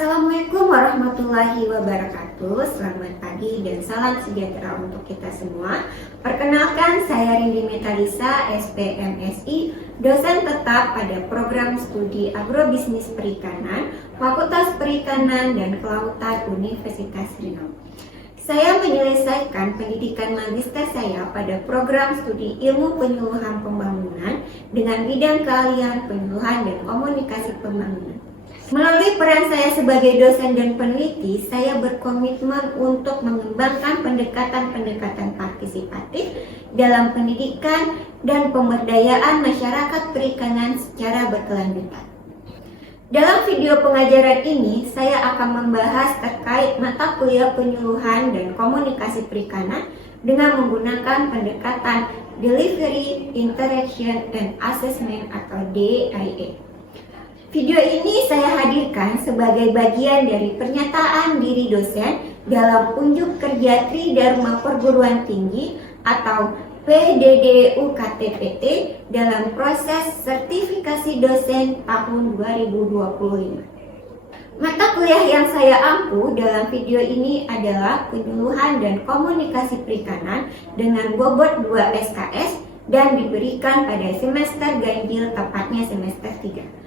Assalamualaikum warahmatullahi wabarakatuh. Selamat pagi dan salam sejahtera untuk kita semua. Perkenalkan, saya Rindi Metalisa, SPMSI, dosen tetap pada program studi Agrobisnis Perikanan, Fakultas Perikanan dan Kelautan Universitas Riau. Saya menyelesaikan pendidikan magister saya pada program studi Ilmu Penyuluhan Pembangunan dengan bidang keahlian penyuluhan dan komunikasi pembangunan. Melalui peran saya sebagai dosen dan peneliti, saya berkomitmen untuk mengembangkan pendekatan-pendekatan partisipatif dalam pendidikan dan pemberdayaan masyarakat perikanan secara berkelanjutan. Dalam video pengajaran ini, saya akan membahas terkait mata kuliah penyuluhan dan komunikasi perikanan dengan menggunakan pendekatan Delivery, Interaction, and Assessment atau DIA. Video ini saya hadirkan sebagai bagian dari pernyataan diri dosen dalam unjuk kerja Tridharma Perguruan Tinggi atau PDD-UKT-PT dalam proses sertifikasi dosen tahun 2025. Mata kuliah yang saya ampu dalam video ini adalah penyuluhan dan komunikasi perikanan dengan bobot 2 SKS dan diberikan pada semester ganjil, tepatnya semester 3.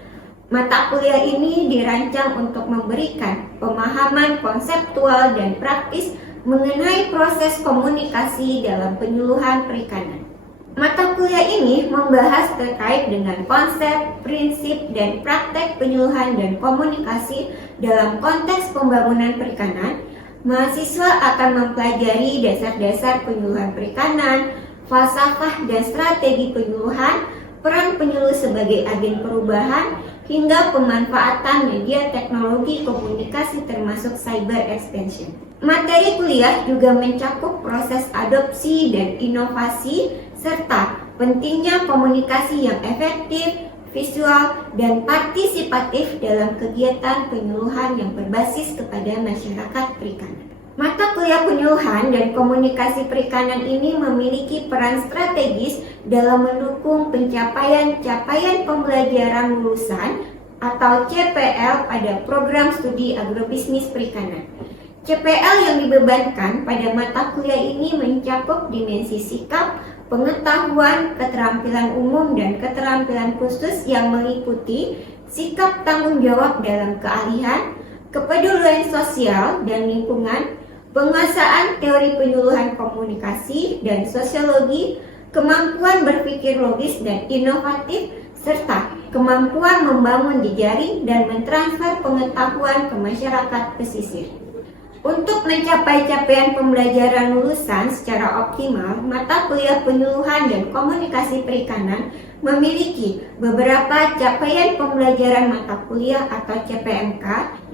Mata kuliah ini dirancang untuk memberikan pemahaman konseptual dan praktis mengenai proses komunikasi dalam penyuluhan perikanan. Mata kuliah ini membahas terkait dengan konsep, prinsip, dan praktek penyuluhan dan komunikasi dalam konteks pembangunan perikanan. Mahasiswa akan mempelajari dasar-dasar penyuluhan perikanan, falsafah dan strategi penyuluhan, peran penyuluh sebagai agen perubahan, hingga pemanfaatan media teknologi komunikasi termasuk cyber extension. Materi kuliah juga mencakup proses adopsi dan inovasi, serta pentingnya komunikasi yang efektif, visual, dan partisipatif dalam kegiatan penyuluhan yang berbasis kepada masyarakat perikanan. Mata kuliah penyuluhan dan komunikasi perikanan ini memiliki peran strategis dalam mendukung pencapaian-capaian pembelajaran lulusan atau CPL pada program studi agrobisnis perikanan. CPL yang dibebankan pada mata kuliah ini mencakup dimensi sikap, pengetahuan, keterampilan umum, dan keterampilan khusus yang meliputi sikap tanggung jawab dalam keahlian, kepedulian sosial dan lingkungan, penguasaan teori penyuluhan komunikasi dan sosiologi, kemampuan berpikir logis dan inovatif, serta kemampuan membangun jejaring dan mentransfer pengetahuan ke masyarakat pesisir. Untuk mencapai capaian pembelajaran lulusan secara optimal, mata kuliah penyuluhan dan komunikasi perikanan memiliki beberapa capaian pembelajaran mata kuliah atau CPMK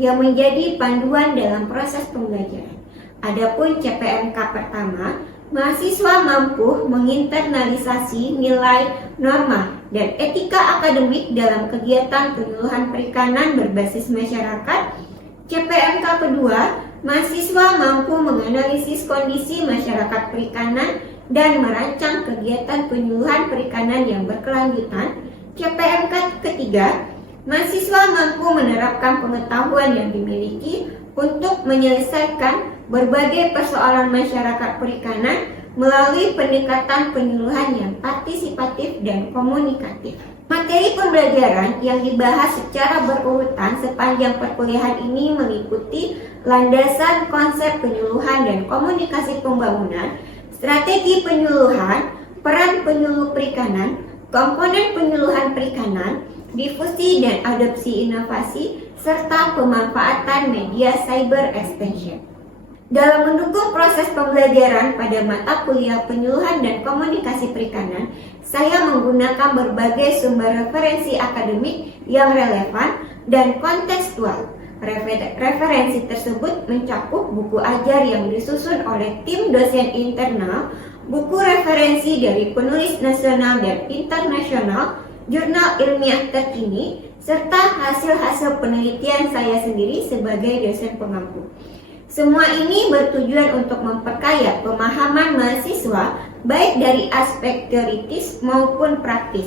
yang menjadi panduan dalam proses pembelajaran. Adapun CPMK pertama, mahasiswa mampu menginternalisasi nilai, norma, dan etika akademik dalam kegiatan penyuluhan perikanan berbasis masyarakat. CPMK kedua, mahasiswa mampu menganalisis kondisi masyarakat perikanan dan merancang kegiatan penyuluhan perikanan yang berkelanjutan. CPMK ketiga, mahasiswa mampu menerapkan pengetahuan yang dimiliki untuk menyelesaikan berbagai persoalan masyarakat perikanan melalui pendekatan penyuluhan yang partisipatif dan komunikatif. Materi pembelajaran yang dibahas secara berurutan sepanjang perkuliahan ini meliputi landasan konsep penyuluhan dan komunikasi pembangunan, strategi penyuluhan, peran penyuluh perikanan, komponen penyuluhan perikanan, difusi dan adopsi inovasi, serta pemanfaatan media cyber extension. Dalam mendukung proses pembelajaran pada mata kuliah penyuluhan dan komunikasi perikanan, saya menggunakan berbagai sumber referensi akademik yang relevan dan kontekstual. Referensi tersebut mencakup buku ajar yang disusun oleh tim dosen internal, buku referensi dari penulis nasional dan internasional, jurnal ilmiah terkini, serta hasil-hasil penelitian saya sendiri sebagai dosen pengampu. Semua ini bertujuan untuk memperkaya pemahaman mahasiswa baik dari aspek teoritis maupun praktis,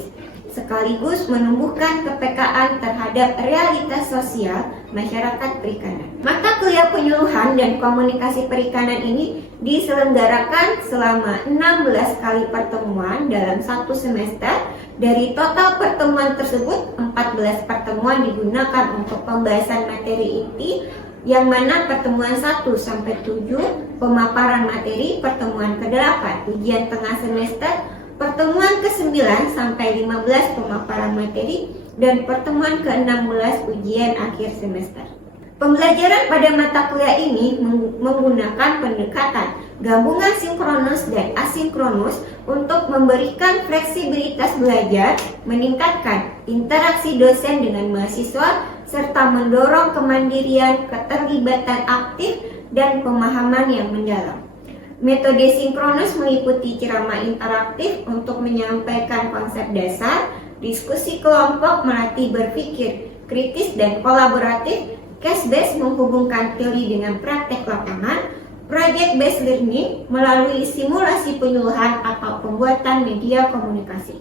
sekaligus menumbuhkan kepekaan terhadap realitas sosial masyarakat perikanan. Mata kuliah penyuluhan dan komunikasi perikanan ini diselenggarakan selama 16 kali pertemuan dalam satu semester. Dari total pertemuan tersebut, 14 pertemuan digunakan untuk pembahasan materi inti, yang mana pertemuan 1 sampai 7 pemaparan materi, pertemuan ke-8 ujian tengah semester, pertemuan ke-9 sampai 15 pemaparan materi, dan pertemuan ke-16 ujian akhir semester. Pembelajaran pada mata kuliah ini menggunakan pendekatan gabungan sinkronus dan asinkronus untuk memberikan fleksibilitas belajar, meningkatkan interaksi dosen dengan mahasiswa, serta mendorong kemandirian, keterlibatan aktif, dan pemahaman yang mendalam. Metode sinkronus meliputi ceramah interaktif untuk menyampaikan konsep dasar, diskusi kelompok melatih berpikir kritis dan kolaboratif, case based menghubungkan teori dengan praktek lapangan, project based learning melalui simulasi penyuluhan atau pembuatan media komunikasi.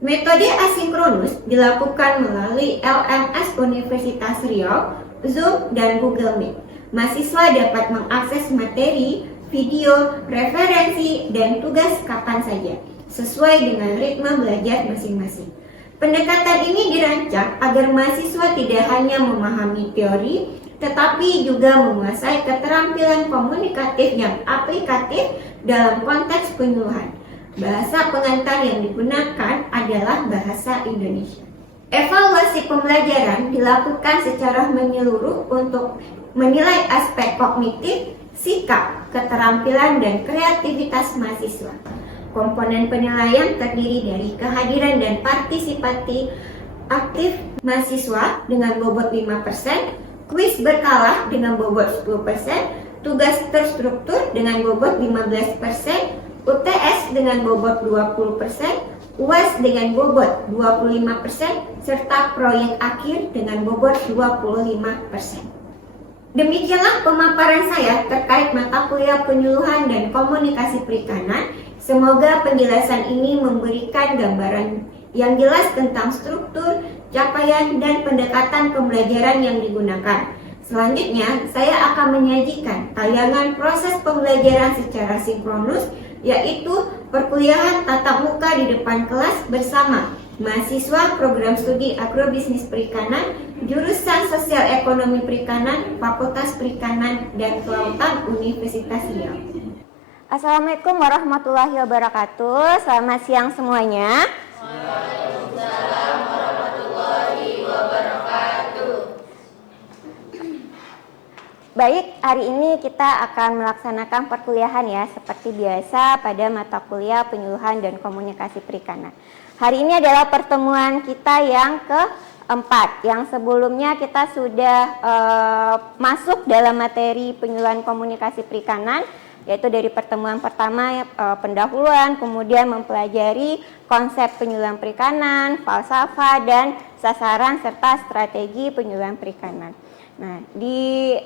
Metode asinkronus dilakukan melalui LMS Universitas Riau, Zoom, dan Google Meet. Mahasiswa dapat mengakses materi, video, referensi, dan tugas kapan saja, sesuai dengan ritme belajar masing-masing. Pendekatan ini dirancang agar mahasiswa tidak hanya memahami teori, tetapi juga menguasai keterampilan komunikatif yang aplikatif dalam konteks penyuluhan. Bahasa pengantar yang digunakan adalah bahasa Indonesia. Evaluasi pembelajaran dilakukan secara menyeluruh untuk menilai aspek kognitif, sikap, keterampilan, dan kreativitas mahasiswa. Komponen penilaian terdiri dari kehadiran dan partisipasi aktif mahasiswa dengan bobot 5%, kuis berkala dengan bobot 10%, tugas terstruktur dengan bobot 15%, UTS dengan bobot 20%, UAS dengan bobot 25%, serta proyek akhir dengan bobot 25%. Demikianlah pemaparan saya terkait mata kuliah penyuluhan dan komunikasi perikanan. Semoga penjelasan ini memberikan gambaran yang jelas tentang struktur, capaian, dan pendekatan pembelajaran yang digunakan. Selanjutnya, saya akan menyajikan tayangan proses pembelajaran secara sinkronus, yaitu perkuliahan tatap muka di depan kelas bersama mahasiswa program studi agrobisnis perikanan, jurusan sosial ekonomi perikanan, Fakultas Perikanan dan Kelautan Universitas Riau. Assalamualaikum warahmatullahi wabarakatuh. Selamat siang semuanya. Waalaikumsalam warahmatullahi wabarakatuh. Baik, hari ini kita akan melaksanakan perkuliahan ya, seperti biasa pada mata kuliah penyuluhan dan komunikasi perikanan. Hari ini adalah pertemuan kita yang keempat. Yang sebelumnya kita sudah masuk dalam materi penyuluhan komunikasi perikanan, yaitu dari pertemuan pertama pendahuluan, kemudian mempelajari konsep penyuluhan perikanan, falsafah, dan sasaran serta strategi penyuluhan perikanan. Nah, di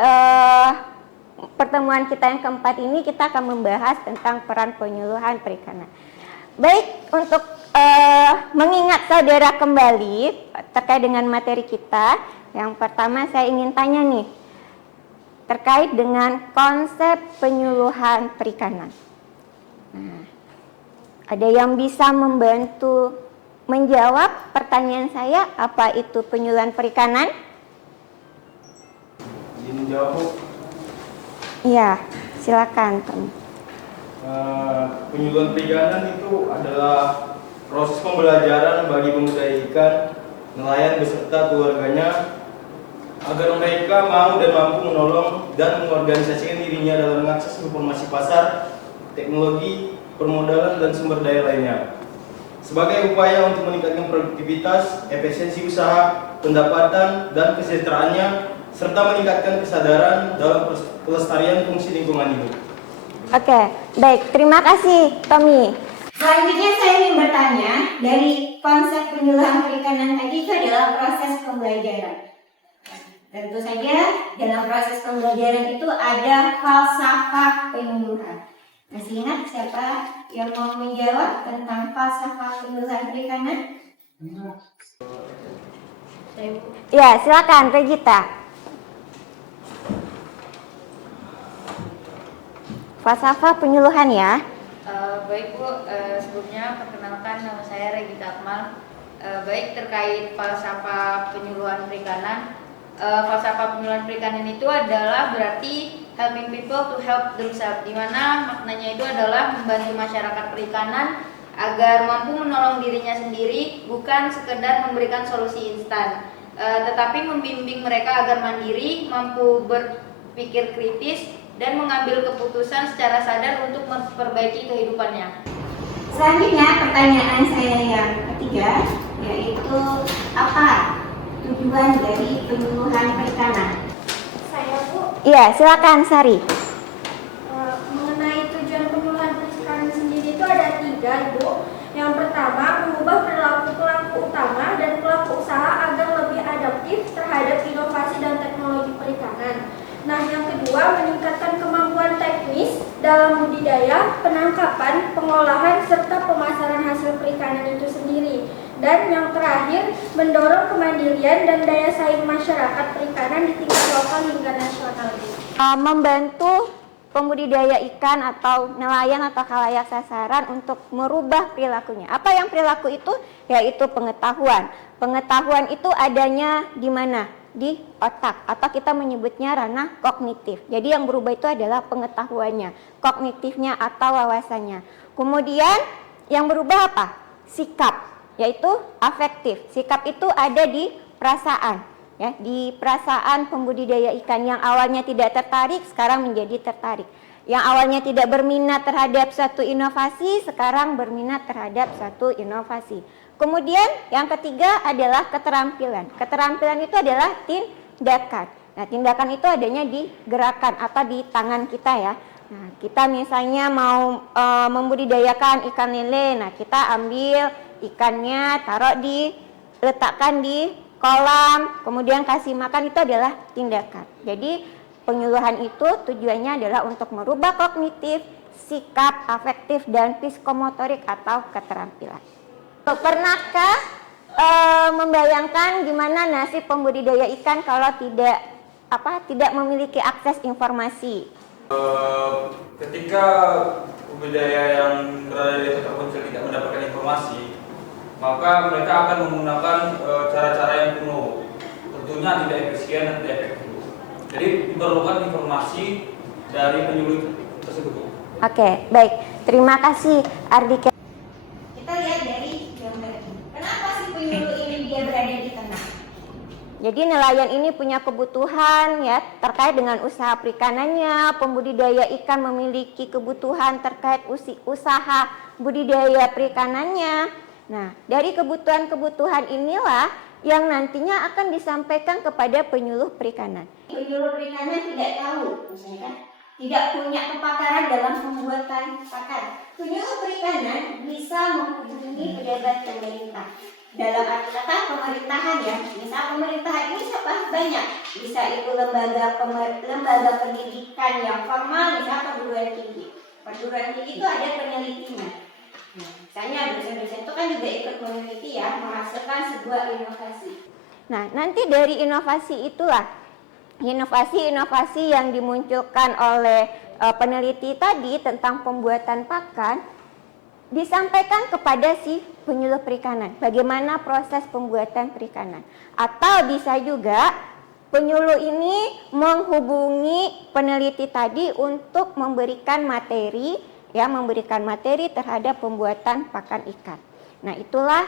pertemuan kita yang keempat ini kita akan membahas tentang peran penyuluhan perikanan. Baik, untuk mengingat saudara kembali terkait dengan materi kita, yang pertama saya ingin tanya nih, terkait dengan konsep penyuluhan perikanan. Nah, ada yang bisa membantu menjawab pertanyaan saya, apa itu penyuluhan perikanan? Izin jawab. Iya, silakan Tom. Penyuluhan perikanan itu adalah proses pembelajaran bagi pemuda ikan, nelayan beserta keluarganya agar mereka mau dan mampu menolong dan mengorganisasikan dirinya dalam mengakses informasi pasar, teknologi, permodalan, dan sumber daya lainnya. Sebagai upaya untuk meningkatkan produktivitas, efisiensi usaha, pendapatan, dan kesejahteraannya, serta meningkatkan kesadaran dalam pelestarian fungsi lingkungan hidup. Oke, baik. Terima kasih, Tommy. Selanjutnya saya ingin bertanya, dari konsep penyuluhan perikanan tadi itu adalah proses pembelajaran. Tentu saja dalam proses pembelajaran itu ada falsafah penyuluhan. Masih ingat siapa yang mau menjawab tentang falsafah penyuluhan perikanan? Ya, silakan Regita. Falsafah penyuluhan ya. Baik Bu, sebelumnya perkenalkan nama saya Regita Akmal. Baik, terkait falsafah penyuluhan perikanan. Falsafah penyuluhan perikanan itu adalah berarti helping people to help themselves, di mana maknanya itu adalah membantu masyarakat perikanan agar mampu menolong dirinya sendiri, bukan sekedar memberikan solusi instan, tetapi membimbing mereka agar mandiri, mampu berpikir kritis, dan mengambil keputusan secara sadar untuk memperbaiki kehidupannya. Selanjutnya pertanyaan saya yang ketiga, yaitu apa tujuan dari penyuluhan perikanan? Saya Bu, Iya, silakan Sari. mengenai tujuan penyuluhan perikanan sendiri itu ada 3 Ibu. Yang pertama, mengubah perilaku pelaku utama dan pelaku usaha agar lebih adaptif terhadap inovasi dan teknologi perikanan. Nah, yang kedua, meningkatkan kemampuan teknis dalam budidaya, penangkapan, pengolahan, serta pemasaran hasil perikanan itu sendiri. Dan yang terakhir, mendorong kemandirian dan daya saing masyarakat perikanan di tingkat lokal hingga nasional. Membantu pembudidaya ikan atau nelayan atau khalayak sasaran untuk merubah perilakunya. Apa yang perilaku itu? Yaitu pengetahuan. Pengetahuan itu adanya di mana? Di otak, atau kita menyebutnya ranah kognitif. Jadi yang berubah itu adalah pengetahuannya, kognitifnya atau wawasannya. Kemudian yang berubah apa? Sikap, yaitu afektif. Sikap itu ada di perasaan, ya, di perasaan pembudidaya ikan. Yang awalnya tidak tertarik sekarang menjadi tertarik. Yang awalnya tidak berminat terhadap satu inovasi sekarang berminat terhadap satu inovasi. Kemudian yang ketiga adalah keterampilan. Keterampilan itu adalah tindakan. Nah, tindakan itu adanya di gerakan atau di tangan kita ya. Nah, kita misalnya mau membudidayakan ikan lele. Nah, kita ambil ikannya, letakkan di kolam, kemudian kasih makan, itu adalah tindakan. Jadi penyuluhan itu tujuannya adalah untuk merubah kognitif, sikap, afektif, dan psikomotorik atau keterampilan. Pernahkah membayangkan gimana nasib pembudidaya ikan kalau tidak memiliki akses informasi? Ketika budidaya yang berada di desa terpencil tidak mendapatkan informasi, maka mereka akan menggunakan cara-cara yang kuno, tentunya tidak efisien dan tidak efektif. Jadi diperlukan informasi dari penyuluh tersebut. Oke, baik. Terima kasih Ardika. Kita lihat dari gambar ini. Kenapa si penyuluh ini dia berada di tengah? Jadi nelayan ini punya kebutuhan ya terkait dengan usaha perikanannya, pembudidaya ikan memiliki kebutuhan terkait usaha budidaya perikanannya. Nah, dari kebutuhan-kebutuhan inilah yang nantinya akan disampaikan kepada penyuluh perikanan. Penyuluh perikanan tidak tahu, misalkan tidak punya kepakaran dalam pembuatan pakan. Penyuluh perikanan bisa menghubungi pejabat pemerintah. Dalam arti kata pemerintahan ya, misal pemerintahan ini siapa? Banyak. Bisa itu lembaga pendidikan yang formal, misal perguruan tinggi. Perguruan tinggi itu ada penelitinya. Misalnya dosen-dosen itu kan juga ikut meneliti ya, menghasilkan sebuah inovasi. Nah, nanti dari inovasi itulah, inovasi-inovasi yang dimunculkan oleh peneliti tadi tentang pembuatan pakan, disampaikan kepada si penyuluh perikanan. Bagaimana proses pembuatan perikanan. Atau bisa juga penyuluh ini menghubungi peneliti tadi untuk memberikan materi terhadap pembuatan pakan ikan. Nah, itulah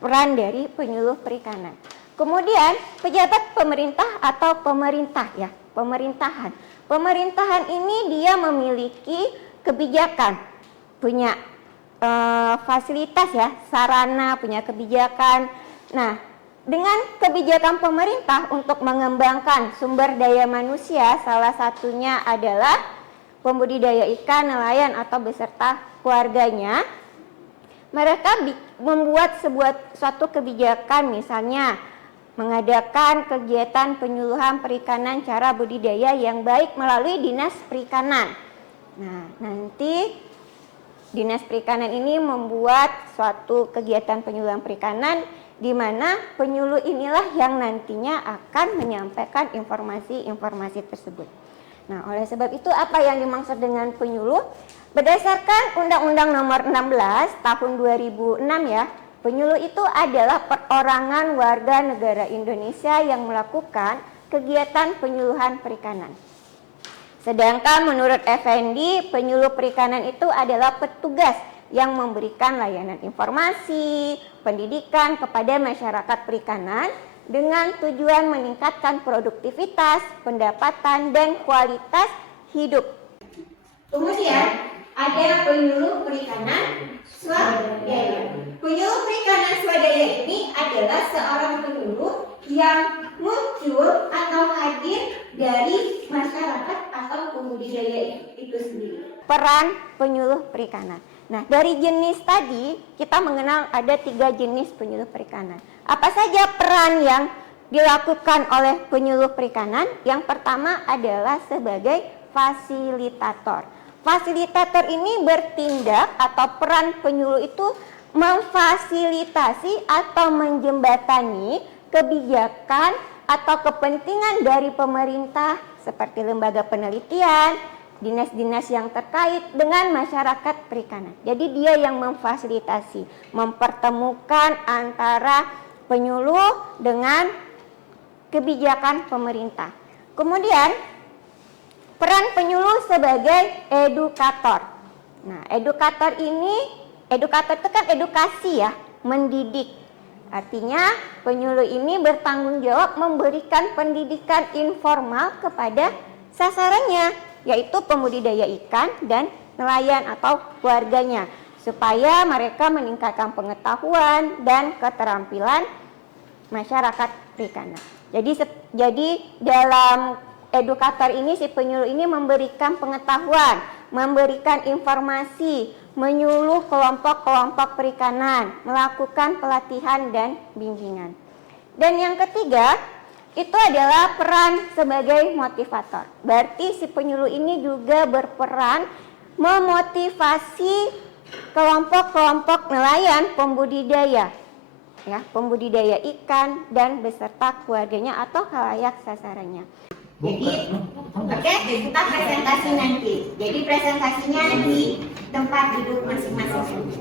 peran dari penyuluh perikanan. Kemudian pejabat pemerintah atau pemerintahan. Pemerintahan ini dia memiliki kebijakan, punya fasilitas ya, sarana, punya kebijakan. Nah, dengan kebijakan pemerintah untuk mengembangkan sumber daya manusia, salah satunya adalah pembudidaya ikan, nelayan atau beserta keluarganya. Mereka membuat suatu kebijakan, misalnya mengadakan kegiatan penyuluhan perikanan cara budidaya yang baik melalui Dinas Perikanan. Nah, nanti Dinas Perikanan ini membuat suatu kegiatan penyuluhan perikanan di mana penyuluh inilah yang nantinya akan menyampaikan informasi-informasi tersebut. Nah, oleh sebab itu apa yang dimaksud dengan penyuluh? Berdasarkan Undang-Undang Nomor 16 Tahun 2006 ya, penyuluh itu adalah perorangan warga negara Indonesia yang melakukan kegiatan penyuluhan perikanan. Sedangkan menurut Effendi, penyuluh perikanan itu adalah petugas yang memberikan layanan informasi, pendidikan kepada masyarakat perikanan dengan tujuan meningkatkan produktivitas, pendapatan, dan kualitas hidup. Kemudian ada penyuluh perikanan swadaya. Penyuluh perikanan swadaya ini adalah seorang penyuluh yang muncul atau hadir dari masyarakat atau pembudidaya itu sendiri. Peran penyuluh perikanan. Nah, dari jenis tadi kita mengenal ada 3 jenis penyuluh perikanan. Apa saja peran yang dilakukan oleh penyuluh perikanan? Yang pertama adalah sebagai fasilitator. Fasilitator ini bertindak atau peran penyuluh itu memfasilitasi atau menjembatani kebijakan atau kepentingan dari pemerintah seperti lembaga penelitian, dinas-dinas yang terkait dengan masyarakat perikanan. Jadi dia yang memfasilitasi, mempertemukan antara penyuluh dengan kebijakan pemerintah. Kemudian peran penyuluh sebagai edukator. Nah, edukator itu kan edukasi ya, mendidik. Artinya penyuluh ini bertanggung jawab memberikan pendidikan informal kepada sasarannya, yaitu pembudidaya ikan dan nelayan atau warganya, supaya mereka meningkatkan pengetahuan dan keterampilan masyarakat perikanan. Jadi dalam edukator ini, si penyuluh ini memberikan pengetahuan, memberikan informasi, menyuluh kelompok-kelompok perikanan, melakukan pelatihan dan bimbingan. Dan yang ketiga, itu adalah peran sebagai motivator. Berarti si penyuluh ini juga berperan memotivasi kelompok-kelompok nelayan pembudidaya, ya, pembudidaya ikan dan beserta keluarganya atau khalayak sasarannya. Jadi, oke, kita presentasi nanti. Jadi presentasinya di tempat duduk masing-masing.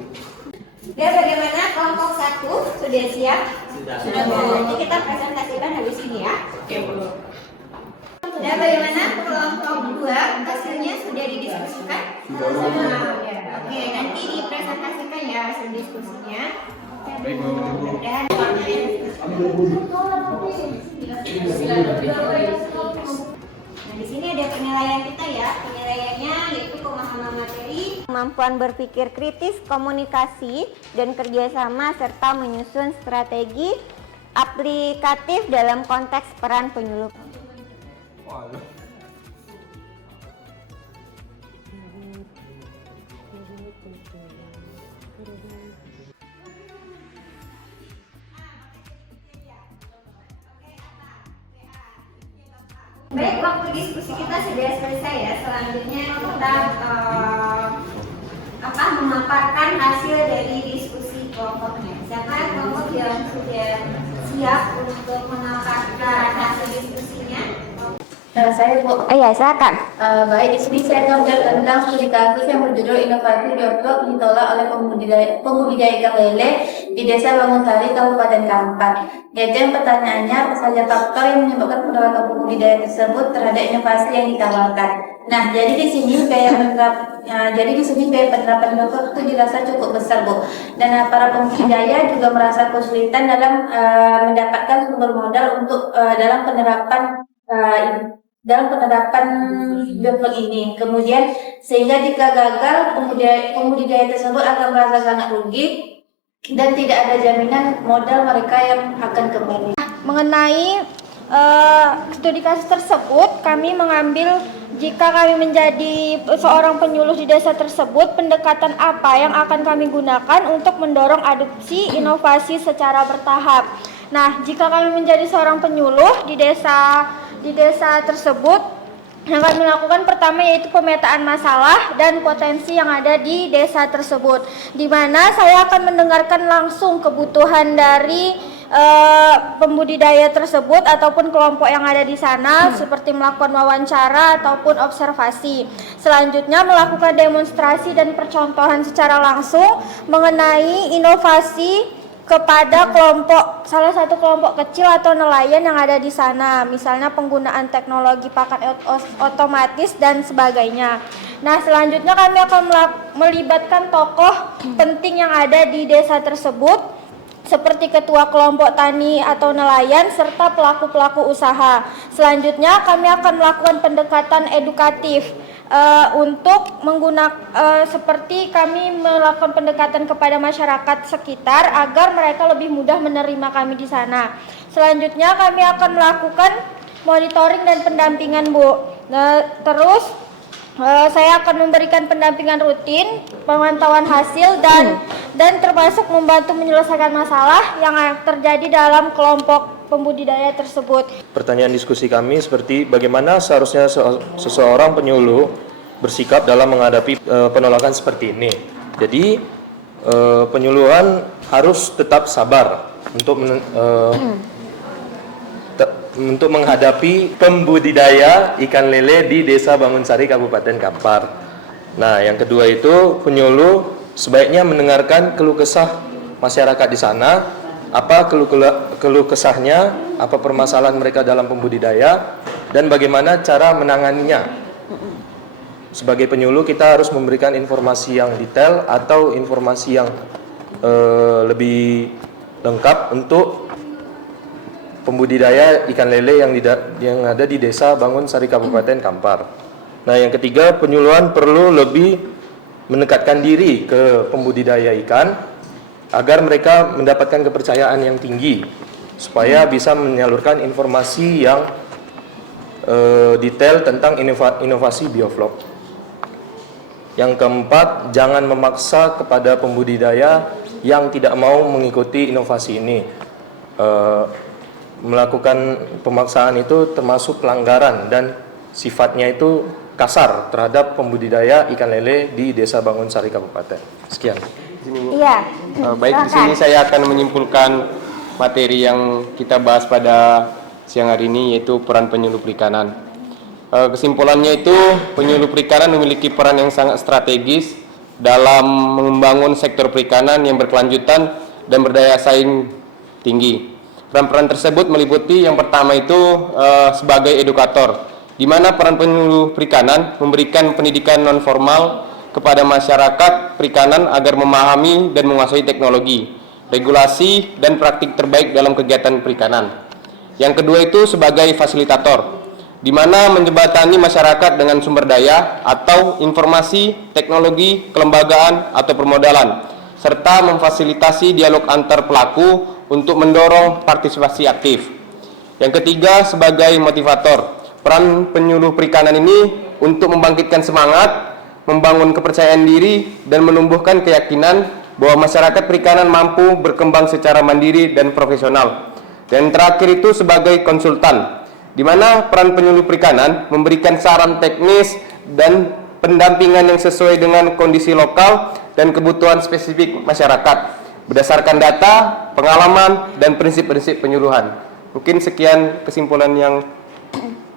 Dan bagaimana kelompok 1 sudah siap? Sudah. Nanti kita presentasikan habis ini ya. Oke, Bu. Dan bagaimana kelompok 2 hasilnya sudah didiskusikan? Sudah. Oke, nanti dipresentasikan ya hasil diskusinya. Dan nah, di sini ada penilaian kita ya. Penilaiannya yaitu pemahaman materi, Kemampuan berpikir kritis, komunikasi, dan kerjasama serta menyusun strategi aplikatif dalam konteks peran penyuluh. baik, waktu diskusi kita sudah selesai ya. Selanjutnya kita memaparkan hasil dari diskusi kelompoknya. Siapa kelompok yang sudah siap untuk memaparkan hasil diskusinya? Saya Bu. Iya, silakan. Baik, di sini saya mengambil tentang studi kasus yang berjudul inovasi biotop ditolak oleh pembudidaya ikan lele di Desa Bangusari, Kabupaten Kampar. Yaitu pertanyaannya, apa saja faktor yang menyebabkan penolakan pembudidaya tersebut terhadap inovasi yang ditawarkan. Nah, jadi di sini biaya penerapan biotop itu dirasa cukup besar, Bu. Dan para pembudidaya juga merasa kesulitan dalam mendapatkan sumber modal untuk dalam penerapan biotop ini. Kemudian sehingga jika gagal, pembudidaya tersebut akan merasa sangat rugi dan tidak ada jaminan modal mereka yang akan kembali. Mengenai studi kasus tersebut, kami mengambil jika kami menjadi seorang penyuluh di desa tersebut, pendekatan apa yang akan kami gunakan untuk mendorong adopsi inovasi secara bertahap. Nah, jika kami menjadi seorang penyuluh di desa tersebut, Yang kami lakukan pertama yaitu pemetaan masalah dan potensi yang ada di desa tersebut, di mana saya akan mendengarkan langsung kebutuhan dari pembudidaya tersebut ataupun kelompok yang ada di sana, seperti melakukan wawancara ataupun observasi. Selanjutnya melakukan demonstrasi dan percontohan secara langsung mengenai inovasi kepada salah satu kelompok kecil atau nelayan yang ada di sana, misalnya penggunaan teknologi pakan otomatis dan sebagainya. Nah, selanjutnya kami akan melibatkan tokoh penting yang ada di desa tersebut, seperti ketua kelompok tani atau nelayan serta pelaku-pelaku usaha. Selanjutnya kami akan melakukan pendekatan edukatif untuk seperti kami melakukan pendekatan kepada masyarakat sekitar agar mereka lebih mudah menerima kami di sana. Selanjutnya kami akan melakukan monitoring dan pendampingan, Bu. Terus saya akan memberikan pendampingan rutin, pemantauan hasil dan termasuk membantu menyelesaikan masalah yang terjadi dalam kelompok pembudidaya tersebut. Pertanyaan diskusi kami seperti bagaimana seharusnya seseorang penyuluh bersikap dalam menghadapi penolakan seperti ini. Jadi penyuluhan harus tetap sabar untuk menghadapi pembudidaya ikan lele di Desa Bangunsari, Kabupaten Kampar. Nah, yang kedua itu penyuluh sebaiknya mendengarkan keluh kesah masyarakat di sana, apa keluh kesahnya, apa permasalahan mereka dalam pembudidaya, dan bagaimana cara menanganinya. Sebagai penyuluh kita harus memberikan informasi yang detail atau informasi yang lebih lengkap untuk pembudidaya ikan lele yang ada di Desa Bangunsari, Kabupaten Kampar. Nah, yang ketiga, penyuluhan perlu lebih mendekatkan diri ke pembudidaya ikan agar mereka mendapatkan kepercayaan yang tinggi supaya bisa menyalurkan informasi yang detail tentang inovasi bioflok. Yang keempat, jangan memaksa kepada pembudidaya yang tidak mau mengikuti inovasi ini. Melakukan pemaksaan itu termasuk pelanggaran dan sifatnya itu kasar terhadap pembudidaya ikan lele di Desa Bangunsari, Kabupaten. Sekian. Iya. Baik, di sini saya akan menyimpulkan materi yang kita bahas pada siang hari ini, yaitu peran penyuluh perikanan. Kesimpulannya itu, penyuluh perikanan memiliki peran yang sangat strategis dalam membangun sektor perikanan yang berkelanjutan dan berdaya saing tinggi. Peran-peran tersebut meliputi yang pertama itu sebagai edukator, di mana peran penyuluh perikanan memberikan pendidikan non formal kepada masyarakat perikanan agar memahami dan menguasai teknologi, regulasi, dan praktik terbaik dalam kegiatan perikanan. Yang kedua itu sebagai fasilitator, di mana menjembatani masyarakat dengan sumber daya atau informasi, teknologi, kelembagaan, atau permodalan, serta memfasilitasi dialog antar pelaku untuk mendorong partisipasi aktif. Yang ketiga sebagai motivator, peran penyuluh perikanan ini untuk membangkitkan semangat, membangun kepercayaan diri, dan menumbuhkan keyakinan bahwa masyarakat perikanan mampu berkembang secara mandiri dan profesional. Dan terakhir itu sebagai konsultan, di mana peran penyuluh perikanan memberikan saran teknis dan pendampingan yang sesuai dengan kondisi lokal dan kebutuhan spesifik masyarakat berdasarkan data, pengalaman, dan prinsip-prinsip penyuluhan. Mungkin sekian kesimpulan yang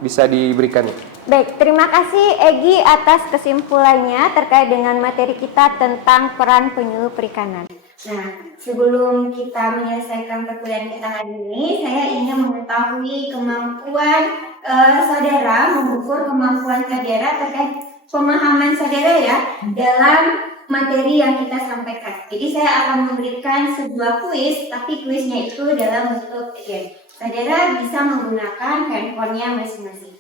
bisa diberikan. Baik, terima kasih Egi atas kesimpulannya terkait dengan materi kita tentang peran penyuluh perikanan. Nah, sebelum kita menyelesaikan perkuliahan kita hari ini, saya ingin mengetahui kemampuan saudara, mengukur kemampuan saudara terkait pemahaman saudara ya dalam materi yang kita sampaikan. Jadi saya akan memberikan sebuah kuis, tapi kuisnya itu dalam bentuk game. Saudara bisa menggunakan handphonenya masing-masing.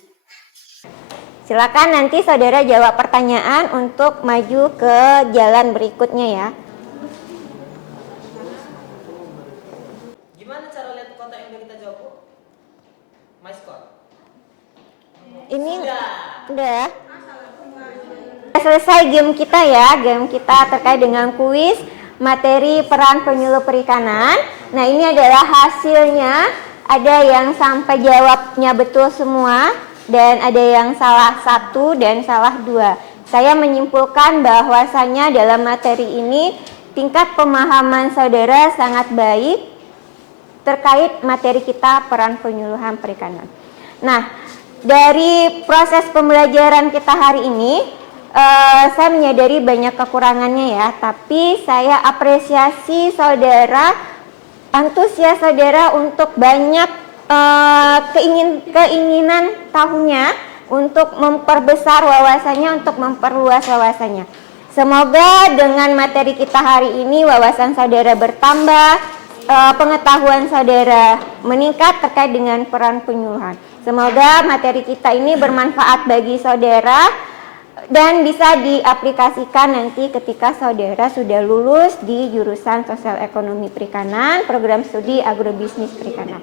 Silakan nanti saudara jawab pertanyaan untuk maju ke jalan berikutnya ya. Gimana cara lihat kotak yang udah kita jawab, Bu? My score. Ini udah. Selesai game kita ya, game kita terkait dengan kuis materi peran penyuluh perikanan. Nah, ini adalah hasilnya, ada yang sampai jawabnya betul semua, dan ada yang salah 1 dan salah 2. Saya menyimpulkan bahwasanya dalam materi ini tingkat pemahaman saudara sangat baik terkait materi kita peran penyuluhan perikanan. Nah, dari proses pembelajaran kita hari ini, saya menyadari banyak kekurangannya ya, tapi saya apresiasi saudara, antusias saudara untuk banyak keinginan tahunya untuk memperbesar wawasannya, untuk memperluas wawasannya. Semoga dengan materi kita hari ini wawasan saudara bertambah, pengetahuan saudara meningkat terkait dengan peran penyuluhan. Semoga materi kita ini bermanfaat bagi saudara dan bisa diaplikasikan nanti ketika saudara sudah lulus di jurusan Sosial Ekonomi Perikanan, program studi Agrobisnis Perikanan.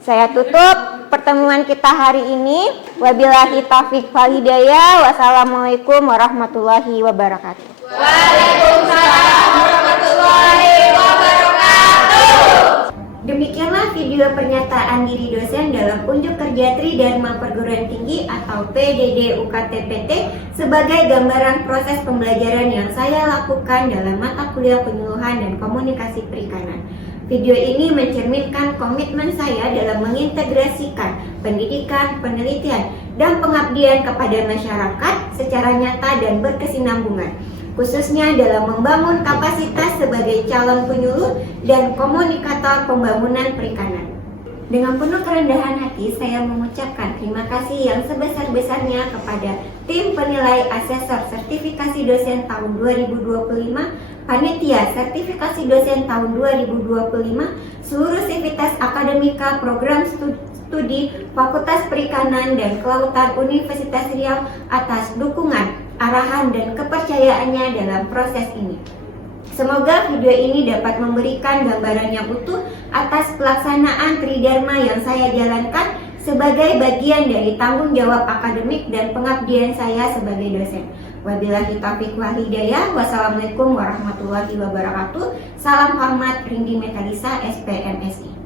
Saya tutup pertemuan kita hari ini. Wabillahi taufiq wal hidayah. Wassalamualaikum warahmatullahi wabarakatuh. Waalaikumsalam warahmatullahi wabarakatuh. Demikianlah video pernyataan diri dosen dalam unjuk kerja Tridharma Perguruan Tinggi atau PDD UKT-PT sebagai gambaran proses pembelajaran yang saya lakukan dalam mata kuliah penyuluhan dan komunikasi perikanan. Video ini mencerminkan komitmen saya dalam mengintegrasikan pendidikan, penelitian, dan pengabdian kepada masyarakat secara nyata dan berkesinambungan, khususnya dalam membangun kapasitas sebagai calon penyuluh dan komunikator pembangunan perikanan. Dengan penuh kerendahan hati, saya mengucapkan terima kasih yang sebesar-besarnya kepada tim penilai asesor sertifikasi dosen tahun 2025, panitia sertifikasi dosen tahun 2025, seluruh sivitas akademika program studi Fakultas Perikanan dan Kelautan Universitas Riau atas dukungan, arahan, dan kepercayaannya dalam proses ini. Semoga video ini dapat memberikan gambaran yang utuh atas pelaksanaan Tridharma yang saya jalankan sebagai bagian dari tanggung jawab akademik dan pengabdian saya sebagai dosen. Wabillahi taufiq wal hidayah. Wassalamualaikum warahmatullahi wabarakatuh. Salam hormat, Rindi Metalisa, SPMSI.